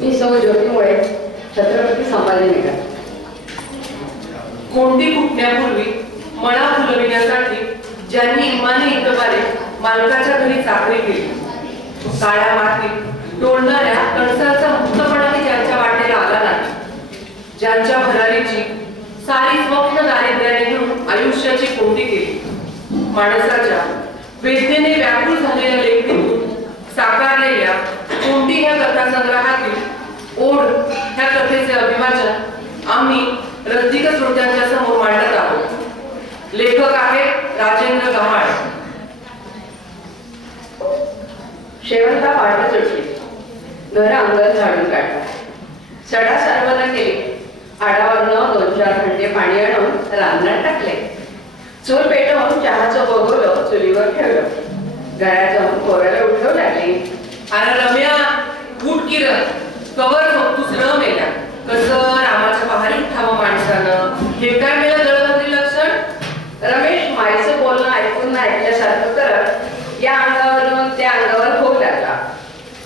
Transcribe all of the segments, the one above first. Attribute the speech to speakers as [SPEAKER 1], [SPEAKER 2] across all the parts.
[SPEAKER 1] मी सौ ज्योतीमुळे छत्रपती संभाजीनगर
[SPEAKER 2] कोंडी फुटण्यापूर्वी मळा फुलविण्यासाठी ज्यांनी इमानी इतबारे मालकाच्या घरी चाकरी केली. काळ्या मातीत तोडणाऱ्या कणसाचा मुक्तपणाने ज्यांच्या वाटेला आला नाही ज्यांच्या भरारीची सारी स्वप्न दारिद्र्याने घेऊन आयुष्याची कोंडी केली. माणसाच्या वेदनेने व्याकुळ झालेल्या लेखणीतून साकारलेल्या कोणती ह्या कथासंग्रहातील ओढ ह्या कथेचे अभिवाचन आम्ही रसिक श्रोत्यांच्या समोर मांडत आहोत. लेखक आहे राजेंद्र गव्हाळ
[SPEAKER 1] शेवंता पाठ चढली घर अंगण झाडून काढला सडा सर्वना केली. आडावरनं दोन चार घंटे पाणी आणून रांजणात टाकले. चूल पेटवून चहाचं बघवलं चुलीवर ठेवलं. घरात जाऊन पोराला उठवू लागली.
[SPEAKER 2] अरे रम्या उठ किरण. कवर हो, झोपतूस न मेल्या. कसं रामाच्या पहारी उठावं माणसानं. हे काय मेलं दळबद्री लक्षण?
[SPEAKER 1] रमेश माईचं बोलणं ऐकून न ऐकल्यासारखं करत या अंगावरून त्या अंगावर होऊ लागला.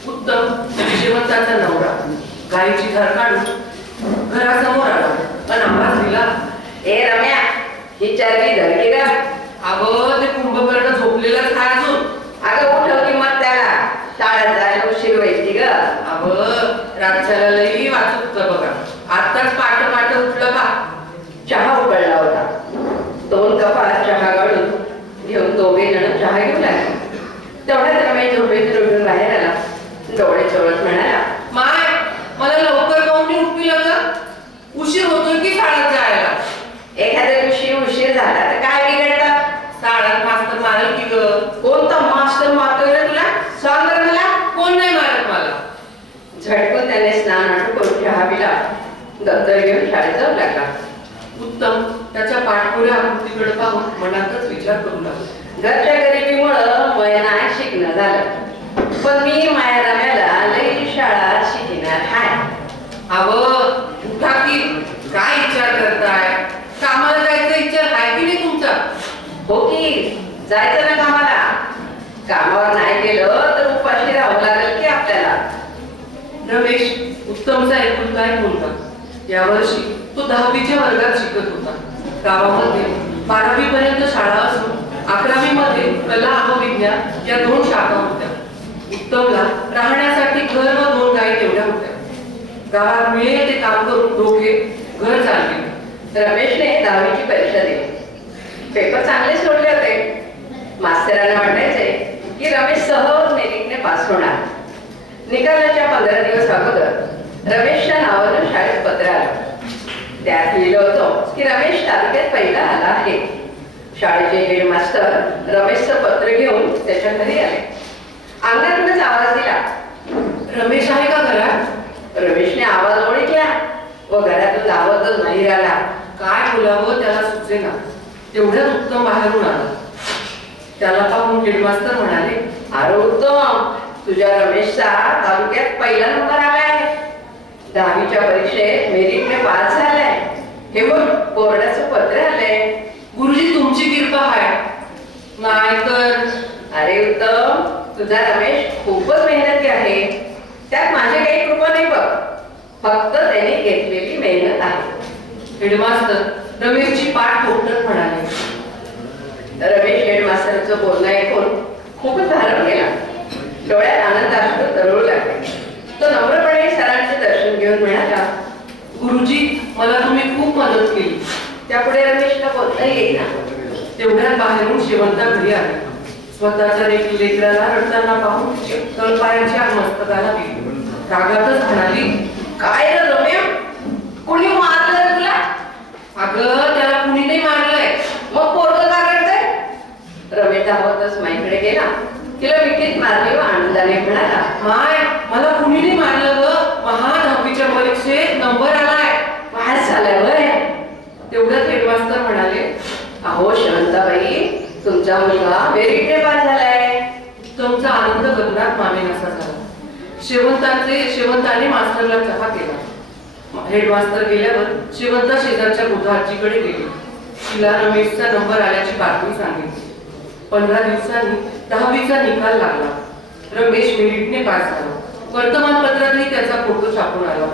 [SPEAKER 2] उत्तम म्हणजे श्रीमंताचा नवरा. गायीची घर काढून घरासमोर आला. पण आवाज दिला
[SPEAKER 1] ए रम्या ही चरबी धरकी ग.
[SPEAKER 2] अगं ते कुंभकर्ण झोपलेलाच काय अजून.
[SPEAKER 1] अगं उठव की मग त्याला. शाळेत जायला उशीर व्हायची ग.
[SPEAKER 2] अगं रातच्याला लई वाचत बघा. आताच पाट पाट उठलं का?
[SPEAKER 1] चहा उकळला होता. दोन कपात चहा गाळून घेऊन दोघे जण चहा घेऊ लागले तेवढ्यात रमेश उठून बाहेर आला. डोळे चोळत म्हणाला
[SPEAKER 2] माय मला लवकर काऊन नाही उठविलं ग उशीर होतोय की शाळेत जायला
[SPEAKER 1] एखाद्या दिवशी उशीर झाला तर काय बिघडतं
[SPEAKER 2] शाळेत मास्तर मारल की ग
[SPEAKER 1] कोणता मास्टर मारतोय रे तुला सांग बरं मला
[SPEAKER 2] कोण नाही मारत मला
[SPEAKER 1] झटकून त्याने स्नान आटोपून चहा पिला दप्तर घेऊन शाळेत जाऊ लागला
[SPEAKER 2] उत्तम त्याच्या पाठपुऱ्या आकृतीकडे पाहून मनातच विचार करू लागला.
[SPEAKER 1] घरच्या गरिबीमुळं वयना शिकणं झालं. पण मी माया रम्याला लई शाळा शिकणार हाय.
[SPEAKER 2] अवं उठा की. काय विचार करताय? कामाला जायचा विचार आहे की नाही तुमचा?
[SPEAKER 1] हो की जायचं ना कामाला. कामावर नाही गेलं तर उपाशी राहावं लागेल की आपल्याला.
[SPEAKER 2] रमेश उत्तमचा एकुलता एक मुलगा यावर्षी तो दहावीच्या वर्गात शिकत होता. गावामध्ये. बारावी पर्यंत शाळा असून अकरावी मध्ये कला व विज्ञान या दोन शाखा होत्या. उत्तमला राहण्यासाठी घर व दोन गायी तेवढ्या होत्या. गावात मिळेल ते काम करून दोघे घर चालले.
[SPEAKER 1] रमेशने दहावीची परीक्षा दिली. पेपर चांगले सोडले होते. मास्तरांना वाटायचे की रमेश सहज मेरिटने पास होणार. निकालाच्या पंधरा दिवस अगोदर रमेशच्या नावानं शाळेत पत्र आलं. त्यात लिहिलं होतं की रमेश तालुक्यात पहिला आला आहे. शाळेचे हेडमास्टर रमेशचं पत्र घेऊन त्याच्या घरी आले. अंगणातूनच आवाज दिला
[SPEAKER 2] रमेश आहे का घरात?
[SPEAKER 1] रमेशने आवाज ओळखला व घरातून आवाजच बाहेर आला.
[SPEAKER 2] काय बोलावं त्याला सुचेना तेवढ्याच उत्तम बाहेरून आला. त्याला पाहून हेडमास्तर म्हणाले
[SPEAKER 1] अरे उत्तम तुझ्या रमेशचा तालुक्यात पहिला नंबर आला आहे. दहावीच्या परीक्षेत मेरिटने पास झालाय. हे बघ बोर्डाचं पत्र आलंय.
[SPEAKER 2] गुरुजी तुमची कृपा आहे. नाहीतर
[SPEAKER 1] अरे उत्तम तुझा रमेश खूपच मेहनती आहे. त्यात माझी काही कृपा नाही बघ. फक्त त्याने घेतलेली मेहनत आहे.
[SPEAKER 2] हेडमास्तर रमेशची पाठ ठोकत म्हणाले.
[SPEAKER 1] रमेश हेडमास्टरचं बोलणं ऐकून खूपच भारावून गेला. डोळ्यात आनंद असतो तरळू लागले. तो नम्रपणे सरांचे दर्शन घेऊन म्हणाला
[SPEAKER 2] गुरुजी मला तुम्ही खूप मदत केली.
[SPEAKER 1] त्यापुढे रमेशला बोलता येईना
[SPEAKER 2] तेवढ्यात बाहेरून शेवंता घरी आली. स्वतःच्या लेक लेकराला रडताना पाहून तळपायांची आग मस्तकाला गेली. रागातच म्हणाली
[SPEAKER 1] काय रे रम्या? कोणी मारलं तुला?
[SPEAKER 2] अगं त्याला कुणी नाही मारलंय.
[SPEAKER 1] मग पोरग का करतंय रमेश धावतच माईकडे गेला. तिला मिठीत मारले व आनंदाने म्हणाला.
[SPEAKER 2] माय मला कुणी नाही मारलं ग. पहा दहावीच्या परीक्षेत नंबर आलाय.
[SPEAKER 1] पास झालाय वय
[SPEAKER 2] तेवढ्यात हेडमास्तर म्हणाले
[SPEAKER 1] अहो शांताबाई तुमचा मुलगा मेरिटने पास झालाय.
[SPEAKER 2] तुमचा आनंद गगनात असा झाला. शेवंताचे शेवंताने मास्तरला चहा केला. हेडमास्तर गेल्यावर शेवंता शेजारच्या बुधाजीकडे गेली. तिला रमेशचा नंबर आल्याची बातमी सांगितली. पंधरा दिवसांनी दहावीचा निकाल लागला. रमेश मेरिटने पास झाला. वर्तमानपत्रांनी त्याचा फोटो छापून आला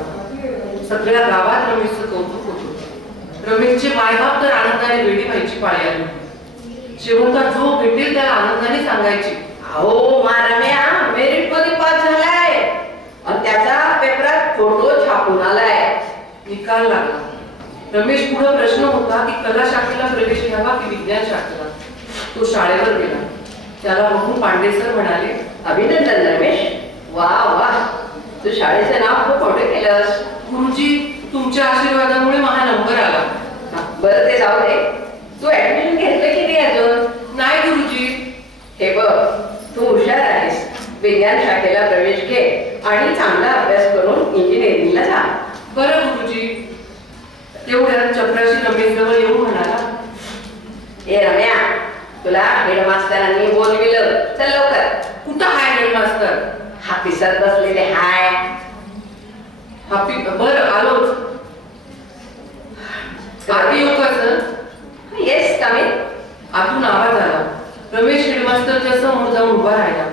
[SPEAKER 2] सगळ्या गावात रमेशचं कौतुक होत. रमेशचे मायबाप तर आनंदाने वेडी व्हायची पाळी आली शेवंता जो भेटेल त्याला आनंदाने सांगायची
[SPEAKER 1] अहो मारम्या मेरिटमध्ये पास झालाय. आणि त्याचा पेपरात फोटो छापून आलाय.
[SPEAKER 2] निकाल लागला. रमेश पुढे प्रश्न होता की कला शाखेला प्रवेश घ्यावा की विज्ञान शाखेला? तो शाळेवर गेला. त्याला बघून पांडेसर म्हणाले
[SPEAKER 1] अभिनंदन रमेश. वा वा. तू शाळेचं नाव खूप मोठं केलंस.
[SPEAKER 2] गुरुजी तुमच्या आशीर्वादामुळे माझा नंबर आला.
[SPEAKER 1] बरं ते जाऊ दे. तू ऍडमिशन घेतलं की नाही अजून?
[SPEAKER 2] नाही गुरुजी.
[SPEAKER 1] हे बघ तू हुशार आहेस. विज्ञान शाखेला प्रवेश घे आणि चांगला अभ्यास करून इंजिनिअरिंगला जा.
[SPEAKER 2] बरं गुरुजी. तेवढ्यात चपराशी रमेश जवळ येऊन म्हणाला.
[SPEAKER 1] ए रम्या तुला हेडमास्तरांनी बोलविलं. चल लवकर. हा पिसत बसलेले हाय.
[SPEAKER 2] हा पि बर आलोच. आधी येऊ का
[SPEAKER 1] येस कमी
[SPEAKER 2] आतून आवाज आला. रमेश हेडमास्टरच्या समोर जाऊन उभा राहिला.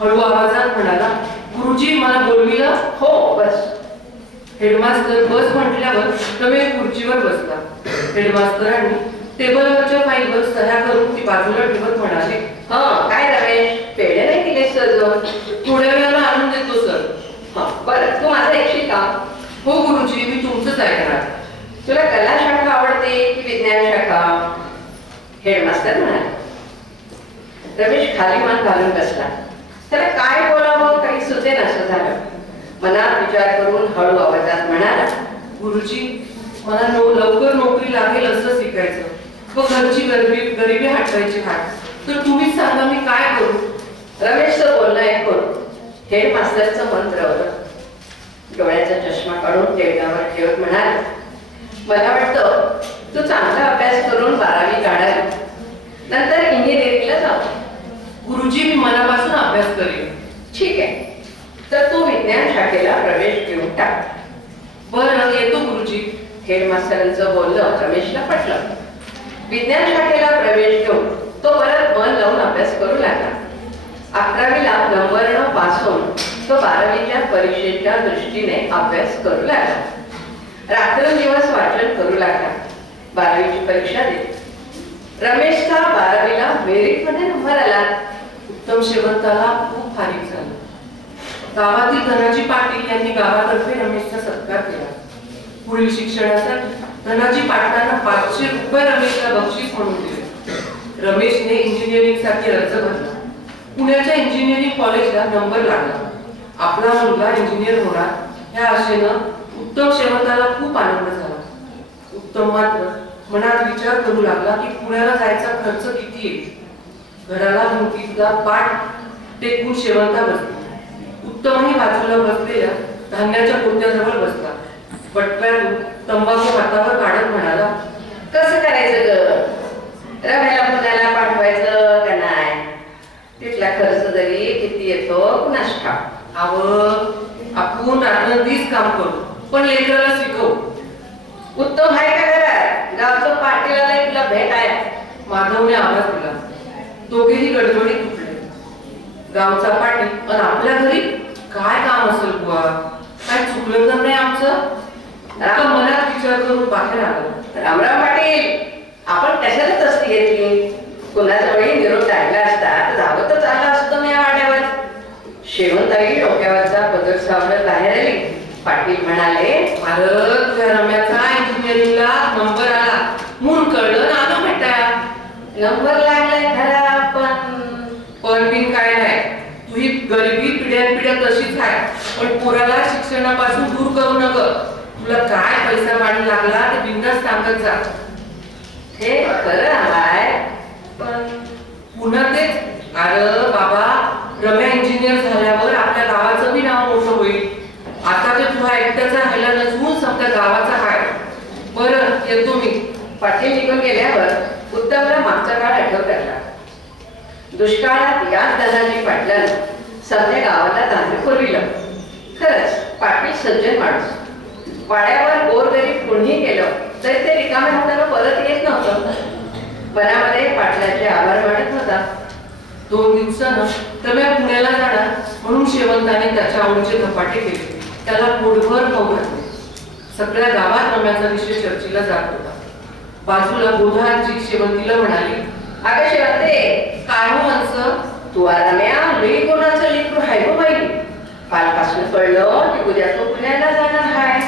[SPEAKER 2] हळू आवाजात म्हणाला गुरुजी मला बोलविलं?
[SPEAKER 1] हो बस.
[SPEAKER 2] हेडमास्टर बस म्हटल्यावर रमेश खुर्चीवर बसला. हेडमास्टरांनी टेबलवरच्या फाईलवर सह्या करून ती बाजूला ठेवत म्हणाले
[SPEAKER 1] हा काय झाले पेढे नाही दिले सर
[SPEAKER 2] थोड्या वेळाला आणून देतो सर
[SPEAKER 1] हा बरं तू माझं ऐकशील का?
[SPEAKER 2] हो गुरुजी मी तुमचंच ऐकणार.
[SPEAKER 1] तुला कला शाखा आवडते की विज्ञान शाखा? हेडमास्टर म्हणाले. रमेश खाली मान घालून बसला. त्याला काय बोलावं काही सुचेन असं झालं. मनात विचार करून हळू आवाजात म्हणाला
[SPEAKER 2] गुरुजी मला लवकर नोकरी लागेल असं शिकायचं. व घरची गरिबी गरिबी हटवायची हात तर तुम्हीच सांगा मी काय करू?
[SPEAKER 1] रमेशचं बोलणं ऐकून हेडमास्टरचं मंत्र होतं. डोळ्याचा चष्मा काढून टेबलावर ठेवत म्हणाला मला वाटतं तू चांगला अभ्यास करून बारावी काढाल नंतर इंजिनिअरिंगला जाऊ
[SPEAKER 2] गुरुजी मी मनापासून अभ्यास करेन.
[SPEAKER 1] ठीक आहे. तर तू विज्ञान शाखेला प्रवेश घेऊन टाक.
[SPEAKER 2] बरं येतो गुरुजी.
[SPEAKER 1] हेडमास्टरांचं बोलणं रमेशला पटलं. विज्ञान शाखेला प्रवेश घेऊन तो परत मन लावून अभ्यास करू लागला. अकरावीला नंबरपासून तो बारावीच्या परीक्षेच्या दृष्टीने अभ्यास करू लागला. रात्रंदिवस वाचन करू लागला. बारावीची परीक्षा दिली. रमेशचा बारावीला मेरिटमध्ये नंबर आला.
[SPEAKER 2] उत्तम शेवंताला खूप फारीक झालं. गावातील धनाजी पाटील यांनी गावातर्फे रमेशचा सत्कार केला. पुढील शिक्षणासाठी धनाजी पाटलांना पाचशे रुपये रमेशला बक्षीस म्हणून दिले. रमेशने इंजिनिअरिंगसाठी अर्ज भरला. पुण्याच्या इंजिनिअरिंग कॉलेजला नंबर लागला. आपला मुलगा इंजिनियर होणार ह्या आशेनं उत्तम शेवंताला खूप आनंद झाला. उत्तम मात्र मनात विचार करू लागला की पुण्याला जायचा खर्च किती येईल? घराला भिंतीला पाठ टेकून शेवंता बसली उत्तमही बाजूला बसलेल्या धान्याच्या पोत्याजवळ बसला. पटव्यातून तंबाखू हातावर काढत म्हणाला.
[SPEAKER 1] कसं करायचं ग? रमेला पुण्याला पाठवायचं का नाही? तिथला खर्च जरी किती येतो ठाऊक?
[SPEAKER 2] आव आपण रात्रंदिवस काम करू पण लेकराला शिकवू.
[SPEAKER 1] उत्तम आहे का घरात? गावचं पाटील तुला भेट आहे.
[SPEAKER 2] माधवने आवाज दिला. दोघेही गडबडीत उठले. गावचा पाटील आणि आपल्या घरी काय काम असेल बुवा? काय चुकलं तर नाही आमचं? राम मनात विचार करून बाहेर आलो.
[SPEAKER 1] रामराम पाटील आपण कशाला तस्ती घेतली? कुणाचा वेळी निरोप टाकला असता तर धावतच आला असतो मी या वाड्यावर. शेवंताई डोक्यावरचा पदर सावरत बाहेर आली. पाटील म्हणाले
[SPEAKER 2] भारत रम्याचा इंजिनिअरिंगला नंबर आला. म्हणून कळलं ना आलो भेटाया
[SPEAKER 1] नंबर लागलाय खरा पण
[SPEAKER 2] पण बिन काय नाही. तुझी गरिबी पिढ्यान पिढ्या तशीच आहे. पण पोराला शिक्षणापासून दूर करू नका. तुला काय पैसा पाणी लागला ते बिंदास सांगत जा.
[SPEAKER 1] हे खरं आहे पण
[SPEAKER 2] पुन्हा तेच. अरे बाबा रम्या इंजिनियर झाल्यावर आपल्या गावाचं बी नाव मोठं होईल. आता ते तुला एकट्याचा राहिला नसून समजा गावाचा हाय. बरं येतो मी.
[SPEAKER 1] पाटील निघून गेल्यावर उत्तमला मागचा काळ आठवत लागला दुष्काळात याच धनाजी पाटलानं सध्या गावाला धान्य पुरविलं. खरंच पाटील सज्जन माणूस. वाड्यावर गोरगरीब कुणीही गेलं तरी ते रिकाम्या हाताला परत येत नव्हतं. वनामध्ये पाटलाचे आभार मानत होता.
[SPEAKER 2] दोन दिवसानं रम्या पुण्याला जाणार म्हणून शेवंताने त्याच्या आवडीचे धपाटे केले. त्याला पोटभर खाऊ घातले. सगळ्या गावात रम्याचा विषय चर्चेला जात होता. बाजूला बोधाची शेवंतीला म्हणाली
[SPEAKER 1] अगं शेवंते
[SPEAKER 2] काय हो हंस
[SPEAKER 1] तू आराम्या लई कोणाचं लेकरू हाय गो बाई. कालपासून कळलं की उद्या तो पुण्याला जाणार हाय.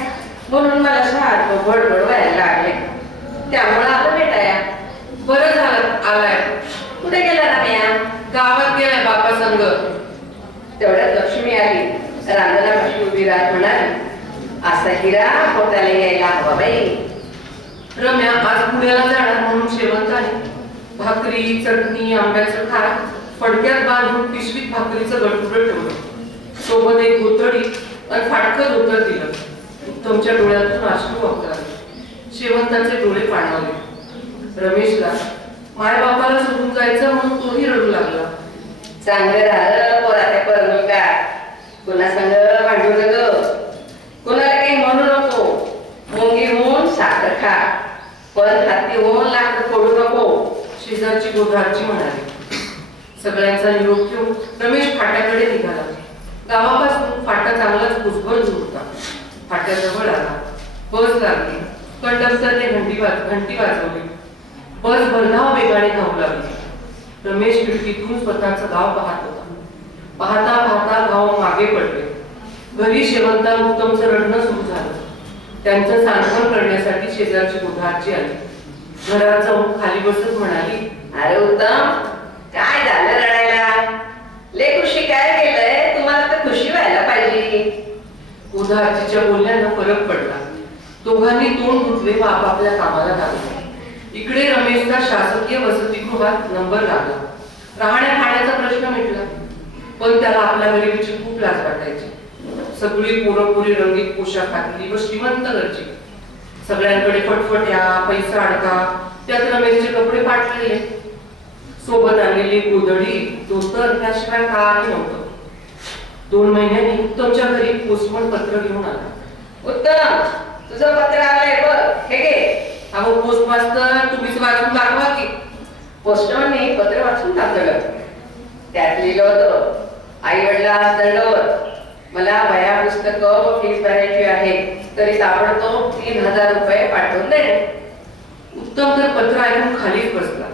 [SPEAKER 1] म्हणून मला सारखं बडबड व्हायला लागले. त्यामुळं आता भेटाया.
[SPEAKER 2] बरं झालं आलाय.
[SPEAKER 1] कुठे गेला राम्या?
[SPEAKER 2] गावात गेलाय बापा संग.
[SPEAKER 1] तेवढ्यात लक्ष्मी आली. रांगणा कशी उभी राहत म्हणाली असा हिरा पोटाला यायला हवा बाई.
[SPEAKER 2] रम्या आज पुण्याला जाणार म्हणून शेवंताने भाकरी चटणी आंब्याचं खार फडक्यात बांधून पिशवीत भाकरीचं गडबड ठेवलं. सोबत एक गोतडी आणि फाटकं धोतर दिलं. उत्तमच्या डोळ्यातून अश्रू वापरले शेवंताचे डोळे पाणवले रमेशला माय बापाला सोडून जायचं म्हणून तोही रडू लागला.
[SPEAKER 1] चांगलं राहिलं पोरा त्या परमी का? कुणा संग भांडू ग कुणाला काही म्हणू नको. मुंगी होऊन साखर खा. पण हाती होऊन लाकडं फोडू नको.
[SPEAKER 2] शेजारची गोधारची म्हणाली. सगळ्यांचा निरोप घेऊन रमेश फाट्याकडे निघाला. गावापासून फाटा चांगलाच कुसभर दूर होता. फाट्याजवळ आला. बस लागली. कंडक्टरने घंटी वाज घंटी वाजवली. बस भरधाव वेगाने धावू लागली. रमेश खिडकीतून स्वतःचं गाव पाहत होता. पाहता पाहता गाव मागे पडले. घरी शेवंता उत्तमचं रडणं सुरू झालं. त्यांचं सांत्वन करण्यासाठी शेजारची गोधारची आली. घरात जाऊन खाली बसत म्हणाली
[SPEAKER 1] अरे उत्तम काय झालं
[SPEAKER 2] उदाहरतीच्या बोलण्यानं फरक पडला. दोघांनी तोंड धुतले व आपापल्या कामाला लागले. इकडे रमेशचा शासकीय वसतिगृहात नंबर लागला. राहण्या खाण्याचा प्रश्न मिटला. पण त्याला आपल्या गरिबीची खूप लाज वाटायची. सगळी पोरपोरी रंगीत पोशाख घातली व श्रीमंत घरची सगळ्यांकडे फटफट्या पैसा अडका त्यात रमेशचे कपडे पाठलेले सोबत आणलेली गोधडी धोतर त्याशिवाय काही नव्हतं. दोन महिन्यांनी उत्तमच्या घरी पोस्टमन पत्र घेऊन आला.
[SPEAKER 1] उत्तम तुझं पत्र आलंय बघ हे घे.
[SPEAKER 2] अहो पोस्ट मास्तर तुम्हीच वाचून दाखवा की.
[SPEAKER 1] पोस्टमनने पत्र वाचून टाकलं त्यात लिहिलं होतं आई वडिलांस दंडवत मला वया पुस्तकं फीस भरायची आहे तरी ताबडतोब तीन हजार रुपये पाठवून दे.
[SPEAKER 2] उत्तम तर पत्र ऐकून खालीच बसला.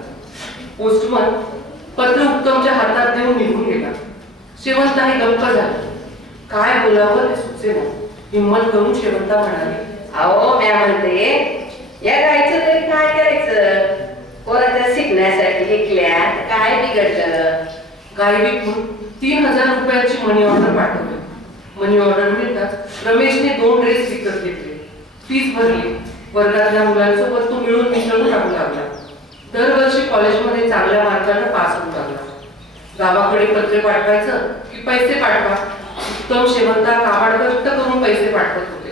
[SPEAKER 2] पोस्टमन पत्र उत्तमच्या हातात देऊन निघून गेला. शेवंताही गप्प झाला काय बोलावं ते सुचेना. हिंमत करून शेवंता म्हणाली.
[SPEAKER 1] अहो म्या म्हणते या गायचं तरी काय करायचं? पोराच्या शिकण्यासाठी शिकल्या तर काय बिघडलं?
[SPEAKER 2] गाय विकून तीन हजार रुपयाची मनी ऑर्डर पाठवली. मनी ऑर्डर मिळताच रमेशने दोन ड्रेस विकत घेतले. फीस भरली. वर्गातल्या मुलांसोबत तो मिळून मिसळून राहू लागला. दरवर्षी कॉलेजमध्ये चांगल्या मार्कानं पास होऊ लागला. गावाकडे पत्र पाठवायचं की पैसे पाठवा. उत्तम शेवंता कामाड कष्ट करून पैसे पाठवत होते.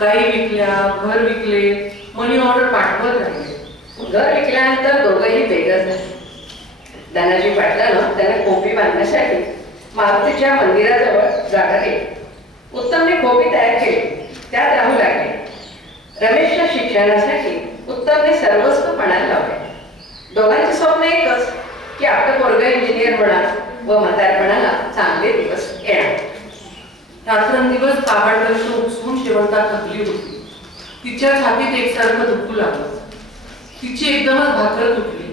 [SPEAKER 2] गाई विकल्या घर विकले मनी ऑर्डर पाठवत राहिले.
[SPEAKER 1] घर विकल्यानंतर दोघंही वेगळं झाले. दानाजी पाटलानं त्याने खोपी बांधण्यासाठी मारुतीच्या मंदिराजवळ जागा दिली. उत्तमने खोपी तयार केली. त्यात राहू लागले. रमेशच्या शिक्षणासाठी उत्तमने सर्वस्व पणाला लावले. दोघांचे स्वप्न एकच की आपलं पोरग इंजिनियर म्हणा व म्हातारपणाला चांगले दिवस येणार.
[SPEAKER 2] रात्रंदिवस काबाड कष्ट उचवून शेवंता थकली होती. तिच्या छातीत एकसारखं दुखू लागलं. तिची एकदमच भाकर तुटली.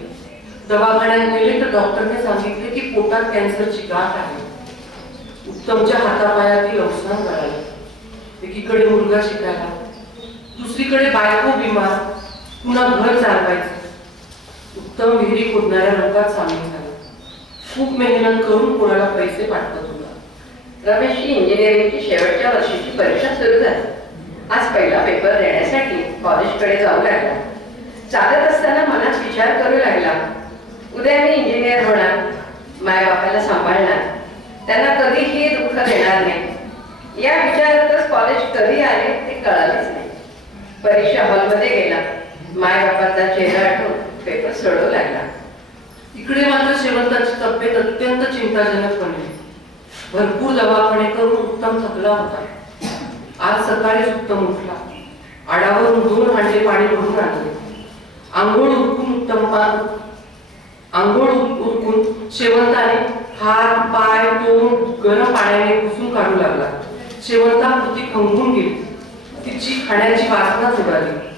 [SPEAKER 2] दवाखान्यात नेले तर डॉक्टरने सांगितले की पोटात कॅन्सरची गाठ आहे. उत्तमच्या हातापायातील अवसान कळाले एकीकडे मुलगा शिकायला. दुसरीकडे बायको बिमार. पुन्हा घर चालवायचं. उत्तम विहिरी खोदणाऱ्या लोकात सामील झाला. खूप मेहनत करून कोणाला पैसे पाठवत होता.
[SPEAKER 1] रमेशची इंजिनिअरिंगची शेवटच्या वर्षीची परीक्षा सुरू झाली. आज पहिला पेपर देण्यासाठी कॉलेजकडे जाऊ लागला. चालत असताना मनात विचार करू लागला. उद्या मी इंजिनियर होणार माय बापाला सांभाळणार. त्यांना कधीही दुःख देणार नाही. या विचारातच कॉलेज कधी आले ते कळालेच नाही. परीक्षा हॉलमध्ये गेला. माय बापाचा चेहरा आठवून पेपर सोडवू लागला.
[SPEAKER 2] इकडे मात्र शेवंताची तब्येत अत्यंत चिंताजनक बनली. भरपूर दवाखाने करून उत्तम थकला होता. आज सकाळीच उत्तम उठला. आडावरून दोन हांडे पाणी भरून आणले. आंघोळ उरकून उत्तम पा- आंघोळ उरकून शेवंताने हात पाय तोंड गरम पाण्याने पुसून काढू लागला. शेवंता कृती खंगून गेली. तिची खाण्याची वासना उडाली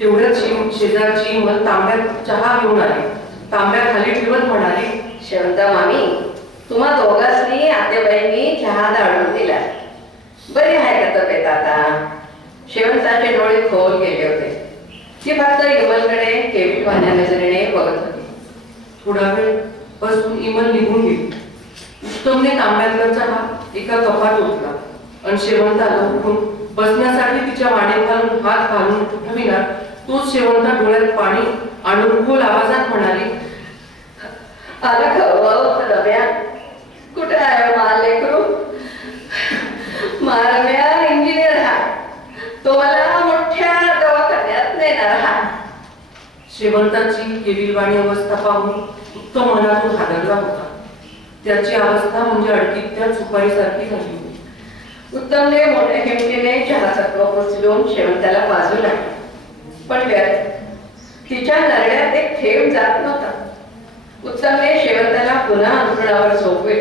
[SPEAKER 2] तेवढ्याच शेजारची मल तांब्यात चहा घेऊन आली. तांब्या खाली ठेवत म्हणाली
[SPEAKER 1] शेवंता मामी तुम्हा दोघांनी आतेबाईंनी चहा दाळून दिला. बरी आहे का तब्येत आता? शेवंताचे डोळे खोल गेले होते. ती फक्त इमलकडे केविलवाण्या नजरेने बघत होती.
[SPEAKER 2] थोडा वेळ बसून इमल निघून गेली. उत्तमने तांब्यातला चहा एका कपात ओतला आणि शेवंताला उठून बसण्यासाठी तिच्या माने घालून हात घालून उठविणार तू शेवंता डोळ्यात पाणी अनुकूल आवाजात म्हणाली
[SPEAKER 1] आला खवं हो, रम्या? कुठे आहे हो माल लेकरू? मारम्या इंजिनियर हा. तो मला मोठ्या दवाखान्यात नेणार हा.
[SPEAKER 2] शेवंताची केविलवाणी अवस्था पाहून उत्तम मनातून हादरला होता. त्याची अवस्था म्हणजे अडकीत सुपारीसारखी झाली होती.
[SPEAKER 1] उत्तमने मोठ्या किमतीने चहाचा कप उचलून शेवंताला बाजूला पण तिच्या नरड्यात एक थेंब जात नव्हता. उत्सवने शेवंताला पुन्हा अंतरणावर झोपवे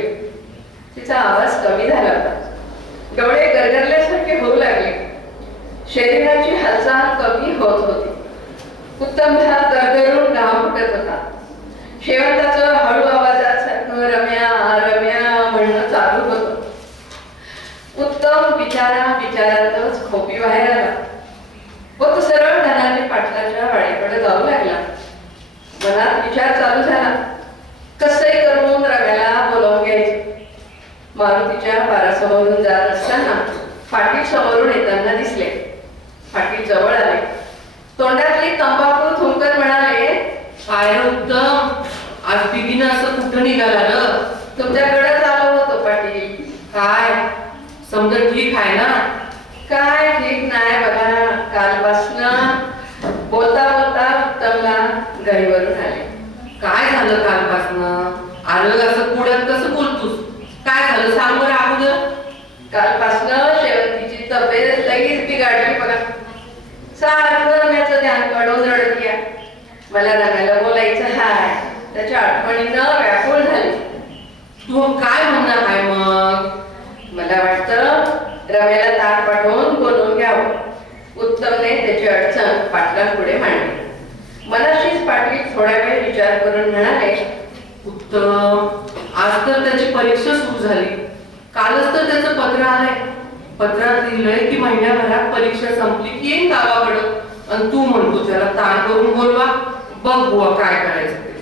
[SPEAKER 1] तिचा आवाज कमी झाला होता. डोळे गरगरल्यासारखे होऊ लागले. शरीराची हालचाल कमी होत होती. उत्तमला गरगरून गाव फुटत होता. शेवंताचं हळू आवाजात सारखं रम्या रम्या म्हणणं चालू होतं उत्तम बिचारा बिचारातच खोपी बाहेर आला व तो सरळ धनाने पाटलाच्या वाडीकडे जाऊ लागला. मनात विचार चालू झाला. कसंही करून रव्याला बोलावून घ्यायचे. मारुतीच्या पारासमोरून जात असताना पाटील समोरून येताना दिसले. पाटील जवळ आले. तोंडातली तंबाखू थुंकत म्हणाले
[SPEAKER 2] काय रे उत्तम? आज बिगीनं असं कुठं निघाला र
[SPEAKER 1] तुमच्याकडेच आलो होतो पाटील.
[SPEAKER 2] काय? समजा ठीक आहे ना?
[SPEAKER 1] काय ठीक नाही बघा. कालपासनं घरीवरून आले
[SPEAKER 2] काय झालं कालपासनं? आलं असं पुढ्यात कसं बोलतोस? काय झालं सांग बरं अगोदर.
[SPEAKER 1] कालपासनं शेवंतीची तब्येत लगेच बिघडली बघा. सारखं रम्याचं ध्यान काढून रडतीया. मला रम्याला बोलायचं हाय. त्याच्या आठवणीनं व्याकुळ झाली.
[SPEAKER 2] तू काय म्हणणार आहे मग?
[SPEAKER 1] मला वाटतं रम्याला ताट पाठवून बोलवून घ्यावं. उत्तमने त्याची अडचण पाटलांपुढे मांडली. मनाशीच पाटील थोडा वेळ विचार करून म्हणाले
[SPEAKER 2] उत्तम. आज तर त्याची परीक्षा सुरू झाली. कालच तर त्याचं पत्र आलंय. पत्रात लिहिलंय की महिन्याभरात परीक्षा संपली की येईन गावाकडं. आणि तू म्हणतो त्याला ताण करून बोलवा. बघ बुवा काय करायचं ते.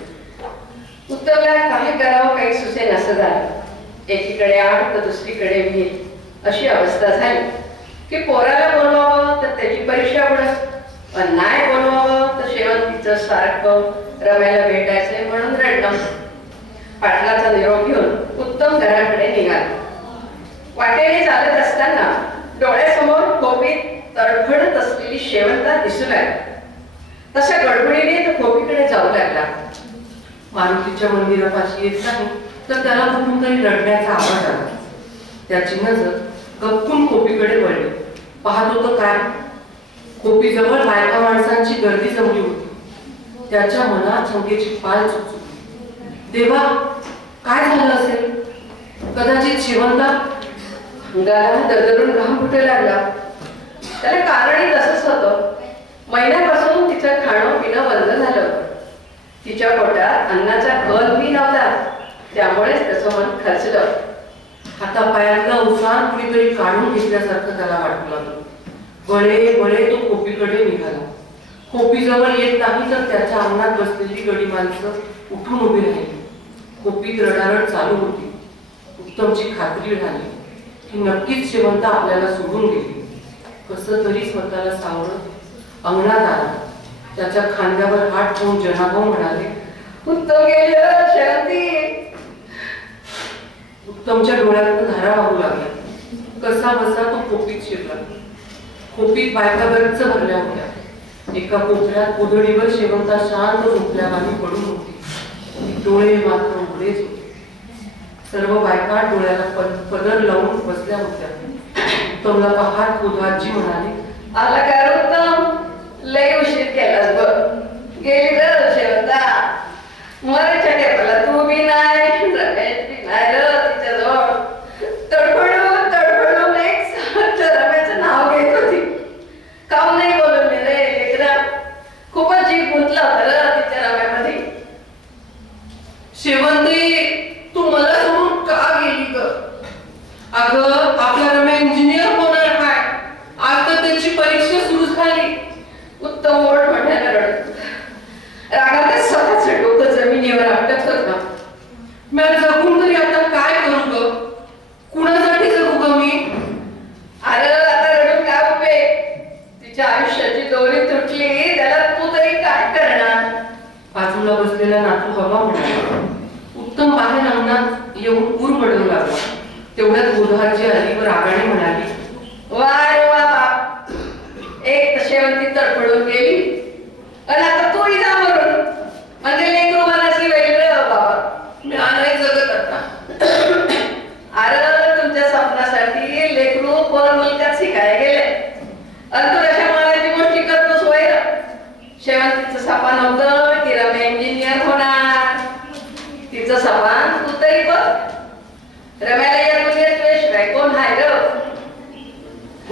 [SPEAKER 1] उत्तमला काय करावं काही सुचे नसं झालं. एकीकडे आठ तर दुसरीकडे भीत अशी अवस्था झाली. की पोराला बोलवावं तर त्याची परीक्षा पडत पण नाही बोलवावं तिचं सारखं रम्याला भेटायचंय म्हणून रडणं पाटलाचा निरोप घेऊन उत्तम घराकडे निघाला. वाटेने चालत असताना डोळ्यासमोर खोपीत तडफडत असलेली शेवंता दिसू लागली तशा गडबडीने तो खोबीकडे जाऊ लागला.
[SPEAKER 2] मारुतीच्या मंदिरापाशी येत नाही तर त्याला कुठून तरी रडण्याचा आवाज आला. त्याची नजर गप्पून खोपीकडे वळली. पाहतो तर काय? खोपीजवळ बायका माणसांची गर्दी जमली होती. त्याच्या मनात शंकेची पाय चुचली देवा काय झालं असेल? कदाचित शिवंता
[SPEAKER 1] गाला दरदरून घाम फुटे लागला. त्याला कारणही तसंच होतं. महिन्यापासून तिचं खाणं पिणं बंद झालं तिच्या पोटात अन्नाचा कल बी नव्हता. त्यामुळेच त्याचं मन खचलं.
[SPEAKER 2] हातापायातला उत्साह कुणीतरी काढून घेतल्यासारखं त्याला वाटू लागलं बळे बळे तो कोपीकडे निघाला. खोपीजवळ येत नाही तर त्याच्या अंगणात बसलेली गडी माणसं उठून उभी राहिली. खोपीत रडारड चालू होती. उत्तमची खात्री झाली की नक्कीच श्रीमंत आपल्याला सोडून गेली. कसं तरी स्वतःला सावरत अंगणात आला. त्याच्या खांद्यावर हात ठेवून जनाभाऊ म्हणाले
[SPEAKER 1] उत्तम गेलं शांती
[SPEAKER 2] उत्तमच्या डोळ्यातून धारा वाहू लागल्या. कसा बसा तो खोपीत शिरला. खोपीत बायका बरंच भरल्या होत्या. एका कोपऱ्यात कोदडीवर शेवंता शांत झोपल्यावानी पडून होती डोळे मात्र उघडेच होते. सर्व बायका डोळ्याला पद- पदर लावून बसल्या होत्या. उत्तमला पहाट कोदवाजी म्हणाली
[SPEAKER 1] आला काय उत्तम? लय उशीर केलास बघ. गेली तर शेवंता. बी नाही.
[SPEAKER 2] की त्याला तू तरी काय करणार? बाजूला बसलेला नातू हवा म्हणाला उत्तम बाहेर अंगणात येऊन उर पडू लागला. तेवढ्यात गोधारजी आली व रागाने म्हणाली
[SPEAKER 1] वा रे वा बाप! एक तशेवंती तडफडून गेली.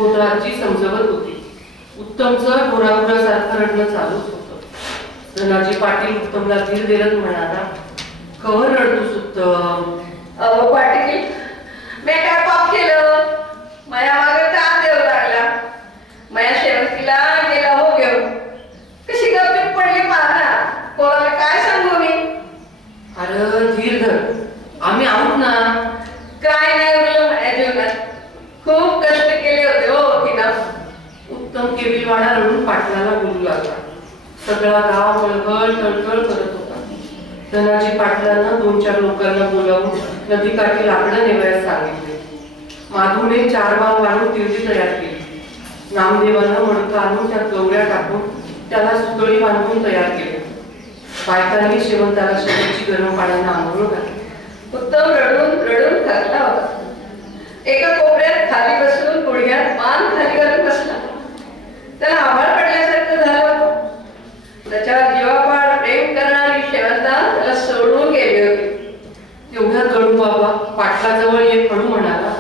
[SPEAKER 2] गोधारजी समजवत होती. उत्तमचं घोराघोरासारखं रडणं चालूच होतं. धनाजी पाटील उत्तमला धीर देत म्हणाला कवर रडतोस उत्तम?
[SPEAKER 1] पाटील मी काय पाप केलं माया मागे का देव लागला माया शेवटीला गेला हो घेऊन कशी गप्पी पडली पाहना कोणाला काय सांगू मी
[SPEAKER 2] अरे धीर धर आम्ही आहोत ना
[SPEAKER 1] काय नाही उरलं माझ्या जीवनात खूप कष्ट केले होते हो तिनं
[SPEAKER 2] उत्तम केविलवाडा रडून पाटलाला बोलू लागला सगळा गाव हळहळ करत होता. धनाजी पाटलानं दोन चार लोकांना बोलावून नदीकाठी लाकडं नेवयास सांगितले. माधवने चार भाव वाढून तिरडी तयार केली. नामदेवानं मडकं आणून त्या गवऱ्या टाकून त्याला सुतळी बांधून तयार केले. बायकांनी शेवंताला शेवटची गरम पाण्यानं आंघोळ घातली.
[SPEAKER 1] उत्तम रडून रडून थकला होता. एका कोपऱ्यात खाली बसून गुडघ्यात मान खाली घालून बसला. त्याला आभाळ पडल्यासारखं झालं होतं त्याच्यावर जीवापाड प्रेम करणारी शेवंता त्याला सोडून गेली होती
[SPEAKER 2] तेवढ्यात गडू बाबा पाटलाजवळ एक हळू म्हणाला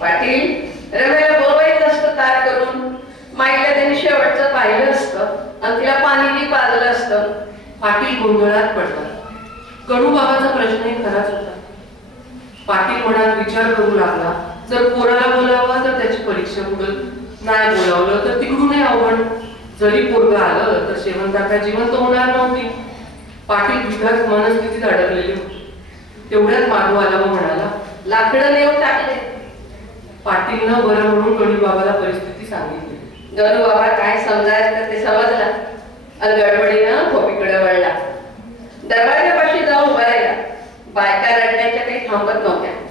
[SPEAKER 1] पाटील रमेला बोलवायचं असतं तार करून माईला त्यांनी शेवटचं पाहिलं असतं आणि तिला पाणी बी पाजलं असतं
[SPEAKER 2] पाटील गोंधळात पडला कडू बाबाचा प्रश्नही खराच होता पाटील मनात विचार करू लागला. जर पोराला बोलावं तर त्याची परीक्षा बुडल नाही बोलावलं तर तिकडूनही आव्हान जरी पोरगा आलं तर शेवंताका जिवंत होणार नव्हती. पाटील विघात मनस्थितीत अडकलेली होती. तेवढ्यात माधव आला व म्हणाला
[SPEAKER 1] लाकडं नेऊन टाकले.
[SPEAKER 2] पाटीलनं बरं म्हणून कडू बाबाला परिस्थिती सांगितली.
[SPEAKER 1] गणू बाबा काय समजायचं ते समजला. आणि गडबडीनं खोपीकडे वळला. दरवाजापाशी जाऊन उभा राहिला. बायका रडण्याच्या काही थांबत नव्हत्या.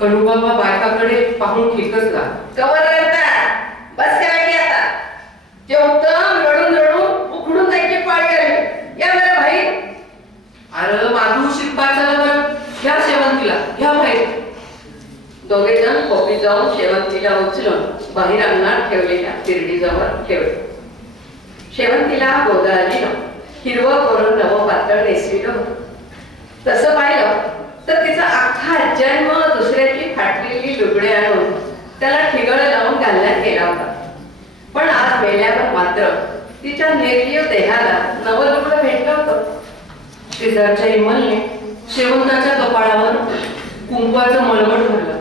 [SPEAKER 2] कडू बाबा बायकाकडे पाहून खेकसला
[SPEAKER 1] कवर रडता बस करा की आता. ते उत्तम रडून रडून उकडून जायची पाळी आली. या बरं भाई.
[SPEAKER 2] अरे चला बरं. घ्या शेवंतीला घ्या
[SPEAKER 1] दोघे जण खोपीत जाऊन शेवंतीला उचलून बाहेर अंगणात ठेवलेल्या तिरडीजवळ ठेवले. शेवंतीला गोदाजीनं हिरवं करून नवं पातळ नेसविलं होतं. तसं पाहिलं तर तिचा अख्खा जन्म दुसऱ्याची फाटलेली लुगडे आणून त्याला ठिगळ लावून घालण्यात गेला होता पण आज मेल्यावर मात्र तिच्या निर्जीव देहाला नवं भेटलं होतं.
[SPEAKER 2] शेजारच्या इमलने शेवंताच्या कपाळावर कुंकवाचं मळवट झालं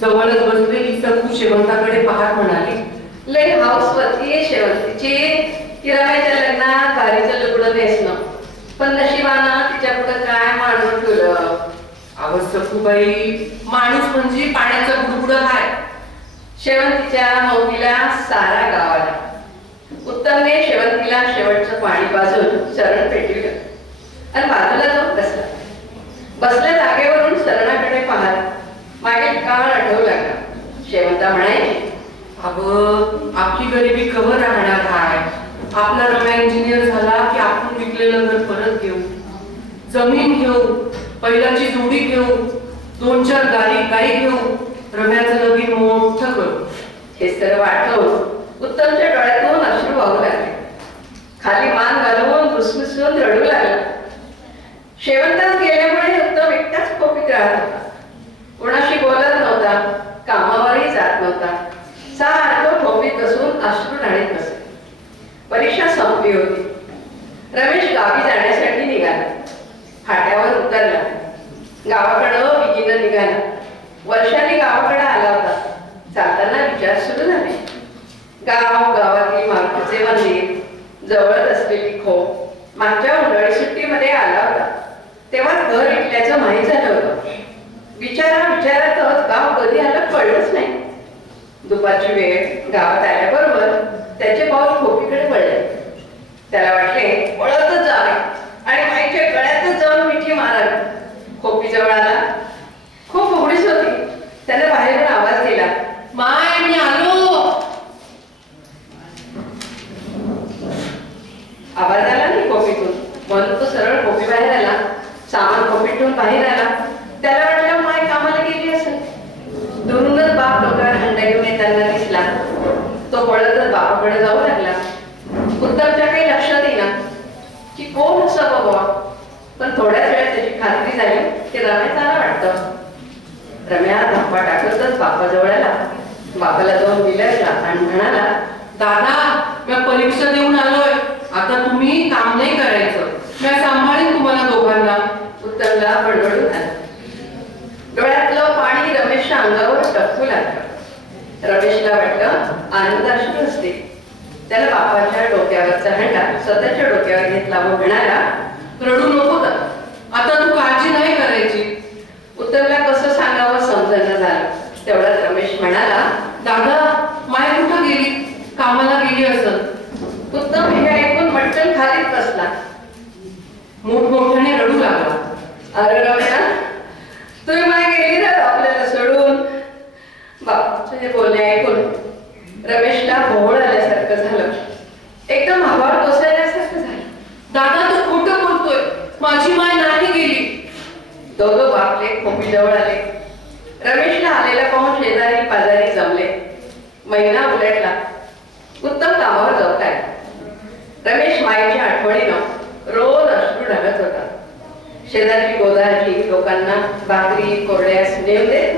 [SPEAKER 2] जवळच बसलेली सखू शेवंताकडे पाहत म्हणाली
[SPEAKER 1] लय हाऊसवरती आहे शेवंतीची किराण्याच्या लग्नात भारीचं लुगडं नेसणं. पण नशिबानं तिच्या पुढं काय मांडून ठेवलं
[SPEAKER 2] अव सखूबाई माणूस म्हणजे पाण्याचं गुडगुडं आहे
[SPEAKER 1] शेवंतीच्या मौलीला सारा गावाला. उत्तमने शेवंतीला शेवटचं पाणी पाजून शरण पेटविलं आणि बाजूला जाऊन बसला. बसल्या जागेवरून शरणाकडे पाहत मागे काळ आठवू लागला. शेवंता म्हणायची
[SPEAKER 2] अगं आपली गरिबी कवर राहणार हाय. आपला रम्या इंजिनियर झाला की आपण विकलेलं घर परत घेऊ. जमीन घेऊ पहिल्याची जोडी घेऊ दोन चार गाडी गाई घेऊ रम्याचं लगीन मोठं करू.
[SPEAKER 1] हे सर्व आठवून उत्तमच्या डोळ्यातून अश्रू वाहू लागले. खाली मान घालवून घुसघुसून रडू लागला. शेवंतात गेल्यामुळे उत्तम एकटाच कोपीत राहत होता. कोणाशी बोलत नव्हता कामावरही जात नव्हता. सारखं खोपीत बसून अश्रू ढाळीत बसे परीक्षा संपली होती. रमेश गावी जाण्यासाठी निघाला. फाट्यावर उतरला. गावाकडे विकीनं निघाला वर्षाने गावाकडे आला होता चालताना विचार सुरू झाले गाव गावातील मंदिर जवळच असलेली खो मागच्या उन्हाळी सुट्टीमध्ये आला होता. तेव्हा घर विकल्याचं माहीत झालं होतं. विचारा विचारातच गाव कधी आलं? कळलंच नाही. दुपारची वेळ गावात आल्याबरोबर त्याचे पाऊल खोपीकडे पडले. त्याला वाटले पळतच जावे आणि माईच्या गळ्यातच जाऊन मिठी बरोबर खोपीजवळ आला खूप उघडीच होती त्याने बाहेरून आवाज दिला
[SPEAKER 2] माय मी आलो
[SPEAKER 1] आवाज आला नाही खोपीतून म्हणून तो सरळ खोपी बाहेर आला सामान खोपीतून बाहेर आला. त्याला वाटलं माय कामाला गेली असेल. दुरूनच बाप डोक्यावर हंडा घेऊन येताना दिसला. तो पळतच बापाकडे जाऊ लागला. उत्तमच्या काही लक्षात येईना. की कोण असं बाबा पण थोड्याच वेळात त्याची खात्री झाली की रमेश त्याला वाटतं. रम्या धप्पा टाकतच बापाजवळ आला. बापाला जाऊन दिलं आणि म्हणाला
[SPEAKER 2] दादा मी परीक्षा देऊन आलोय. आता तुम्ही काम नाही करायचं. मी सांभाळीन तुम्हाला दोघांना.
[SPEAKER 1] उत्तमला बडबडून आला. डोळ्यातलं पाणी रमेशच्या अंगावर टपकू लागलं. रमेशला वाटलं आनंद अशी असते त्याला बापाच्या डोक्यावरचा हंडा स्वतःच्या डोक्यावर घेतला व म्हणाला
[SPEAKER 2] रडू नको आता तू काळजी नाही करायची.
[SPEAKER 1] उत्तरला कसं सांगावं समजायला झालं. तेवढ्यात रमेश म्हणाला
[SPEAKER 2] दादा माय कुठं गेली? कामाला गेली असत
[SPEAKER 1] उत्तम हे ऐकून मट्टल खालीच बसला.
[SPEAKER 2] मोठ मोठ
[SPEAKER 1] अरे रम्या तुम्ही मला गेली ना आपल्याला सोडून. बाप हे बोलणे ऐकून रमेशला भोवळ आल्यासारखं झालं. एकदम हवा कोसळल्यासारखं झालं.
[SPEAKER 2] दादा तू खोटं बोलतोय? माझी माय नाही गेली.
[SPEAKER 1] दोघं बापले खोपी जवळ आले. रमेशला आलेला पाहून शेजारी पाजारी जमले. महिना उलटला उत्तम कामावर जात आहे रमेश माईच्या आठवणीनं रोज अश्रू ढालत होता. शेजारची गोदारची लोकांना भाकरी कोरड्यास नेम देत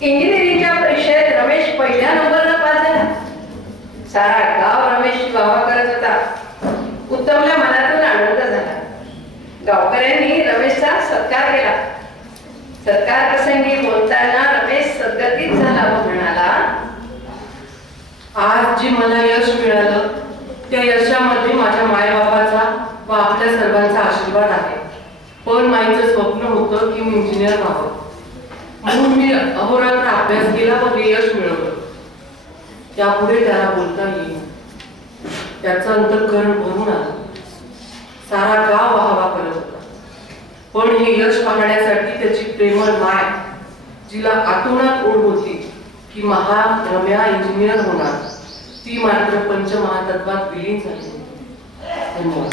[SPEAKER 1] इंजिनिअरिंगच्या परीक्षेत रमेश पहिल्या नंबरला पास झाला. सारा गाव रमेशची वाह करत होता. उत्तमला मनातून आनंद झाला. गावकऱ्यांनी रमेशचा सत्कार केला. सत्कार प्रसंगी बोलताना रमेश सद्गतीत झाला व म्हणाला
[SPEAKER 2] आज जे मला यश मिळालं त्या यशामध्ये माझ्या मायबापाचा व आपल्या सर्वांचा आशीर्वाद आहे. पण माईचं स्वप्न होतं की मी इंजिनियर व्हावं. म्हणून मी अहोरात्र अभ्यास केला व हे यश मिळवलं. त्यापुढे त्याला बोलता येईल त्याचं अंतकरण भरून आलं. सारा गाव वाहवा करत होता. पण हे यश पाहण्यासाठी त्याची प्रेमळ माय जिला आतोनात ओढ होती की महा रम्या इंजिनियर होणार. ती मात्र पंचमहातत्वात विलीन झाली. धन्यवाद.